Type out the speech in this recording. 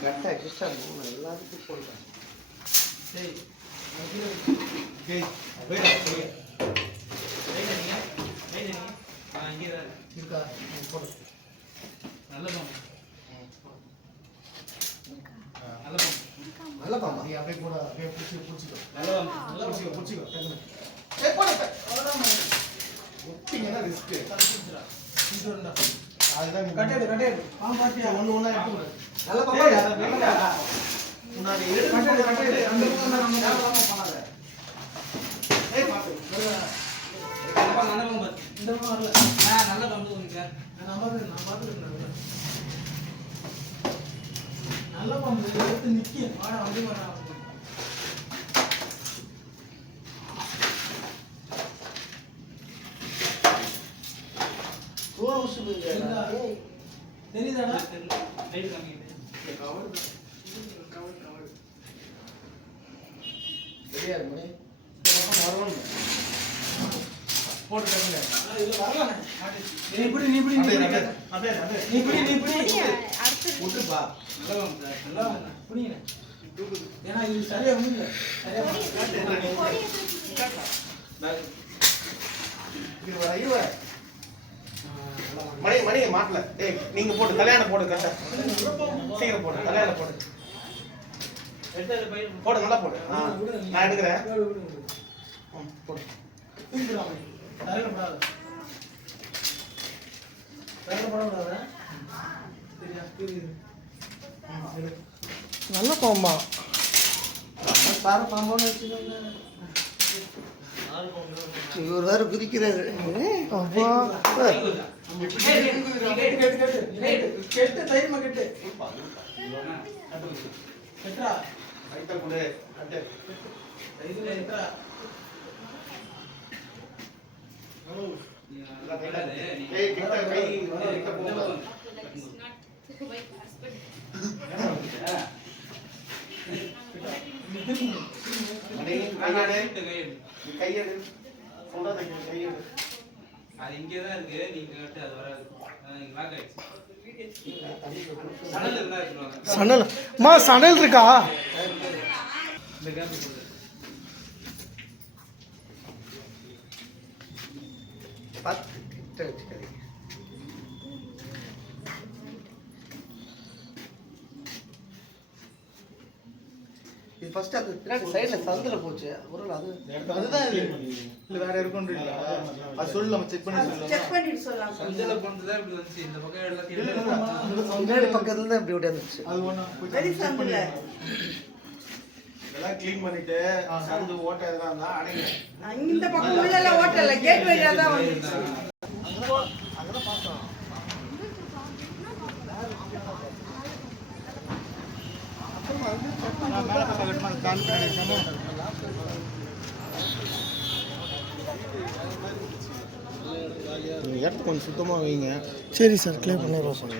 கரெக்டாக எக்ஸ்ட்ரா மூணு எல்லாத்துக்கும் போடுறேன். சரி இருக்கா போடு. நல்ல பாம்பு நல்ல பாம்பா நீ அப்படியே போட அப்படியே பிடிச்சிக்கோ. நல்ல பாம்பு நல்லா பிடிச்சிக்கோ. ஒட்டிங்கன்னா ரிஸ்க்கு அதுதான் கட்டேடு பாம்பு பார்த்தியா ஒன்று ஒன்றா எடுத்து நல்ல பாம்பா முன்னாடி கட்டேடு அந்த பண்ணாத. ஏய் பாத்து நல்ல பாம்பு இந்த பாம்பு வரல. நல்ல பாம்பு சார் நான் பார்த்துருக்கேன். நல்ல பாம்பு எடுத்து நிற்கும் வாடா வந்து வரா. தெரியுதாடா தெரியாது மணி வரணும் போட்டு ஏன்னா இது சரியா ஒண்ணு மணி மணி மாட்டல. டேய் நீங்க போடு கல்யாணம் போடு கரெக்டா சீக்கிரம் போடு கல்யாணம் போடு போடு நல்லா போடு. நான் எடுக்கிறேன் போடு. நல்ல பாம்பா சார பாம்போன்னு வச்சுக்கோங்க. இவர் வேற குதிக்கிறாரு. கெட்டு தைரியமா கெட்டு கெட்டா ரைட்டா கொடு கட்டு தைரியமா கெட்டா. ஏய் கிட்ட கை கிட்ட போங்க. கையெடு சொல்றத கையெடு அது இங்கே தான் இருக்கு. நீங்க கேட்டு அது வராது. நீங்க லாக் ஆயிடுச்சு. சணல் இருந்தா எடுத்துவாங்க. சணல் மா சணல் இருக்கா இந்த கேப் போடு. பத்து கிட்ட வச்சுக்கறீங்க. இது ஃபர்ஸ்ட் அது பின்னாடி சைடுல சந்தில போச்சு. ஒருவேளை அதுதான் இல்ல வேற இருக்கும்ன்றீங்களா? அது சொல்லு நம்ம செக் பண்ணி சொல்லலாம். சந்தில போனது தான் இப்படி வந்துச்சு. இந்த பக்கம் எல்லாத்தையும் முன்னாடி பக்கத்துல தான் இப்படி ஓடியாந்துச்சு. அது ஒண்ணா சரி சந்தில எல்லாம் க்ளீன் பண்ணிட்டு சந்து ஓட்டை எதனா இருந்தா அடைங்க. இந்த பக்கம் உள்ள எல்லாம் ஓட்டை இல்ல கேட் வழியா தான் வந்துச்சு. அங்கதான் பார்த்தோம். மேல பக்கம் கான் பின்னாடி இடத்த கொஞ்சம் சுத்தமாக வைங்க. சரி சார் கிளியர் பண்ணிடுவோம் சார்.